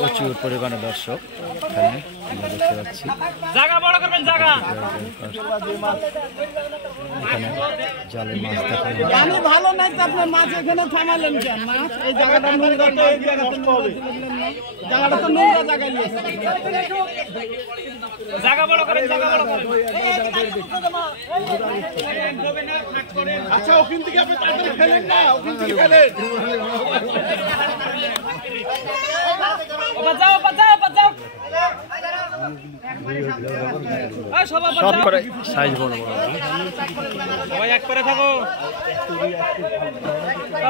প্রচুর পরিমাণে দর্শক এখানে আমরা দেখতে পাচ্ছি। এখানে জালে মাছ দেখা ভালো নাই তো আপনার মাছ এখানে থামালেন কেন? মাছ এই জায়গাটা নোংরা, তো এই জায়গাটা হবে, জায়গাটা তো নোংরা জায়গা নিয়েছে। জায়গা বড় করেন, জায়গা বড় করেন। আচ্ছা, ওখান থেকে আপনি তাড়াতাড়ি ফেলেন না, ওখান থেকে ফেলেন। বাঁচাও বাঁচাও বাঁচাও। সব করে সাইজ বড় বড়। সবাই এক করে থাকো।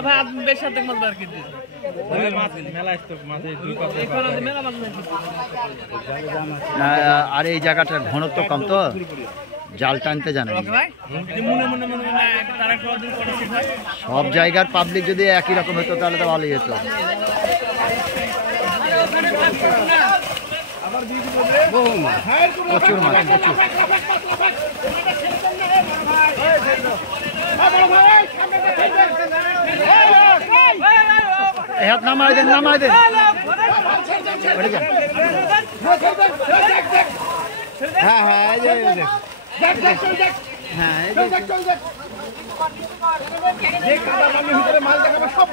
ভাই আপনি বেশ সাথে মাছ বার কিনতে আর এই জায়গাটার ঘনত্ব কম, তো জাল টানতে জানে। সব জায়গার পাবলিক যদি একই রকম হতো তাহলে তো ভালোই হতো। প্রচুর মাছ, প্রচুর। হাত নামাই দেন, নামাই দেন। হ্যাঁ হ্যাঁ ভিতরে মাল দেখাবো সব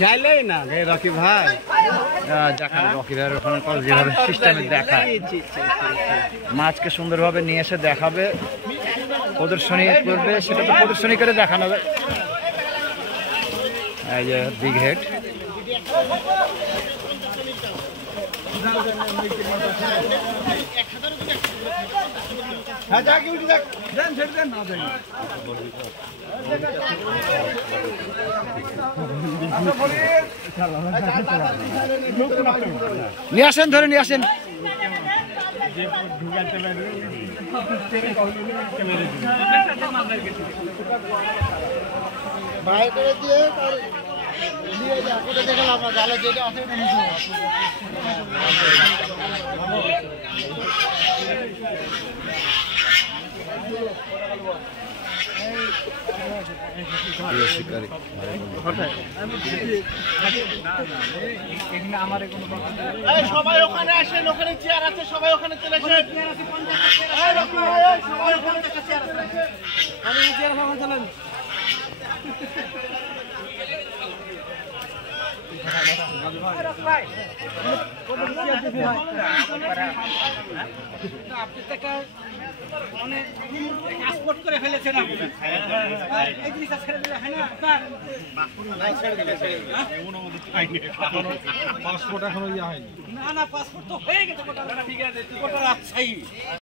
যাইলে না রকি ভাই দেখান, রকি ভাইয়ের ওখানে যেভাবে সিস্টেমে দেখায়, মাছকে সুন্দরভাবে নিয়ে এসে দেখাবে, প্রদর্শনী করবে, সেটা তো প্রদর্শনী করে দেখানো হবে। এই যে বিগ হেড, নিয়ে আসেন, ধরে নিয়ে আসেন। ভাই করে দিয়ে দিয়ে দেখালাম জালে যেটা আছে সবাই ওখানে আসেন, ওখানে চেয়ার আছে, সবাই ওখানে চলে আসেন। চলেন পাসপোর্ট করে ফেলেছেন আপনি, এই জিনিসটা ছেড়ে দিলে হয় না আপনার? পাসপোর্ট এখনো ইয়ে হয়নি। না না, পাসপোর্ট তো হয়ে গেছে, ঠিক আছে,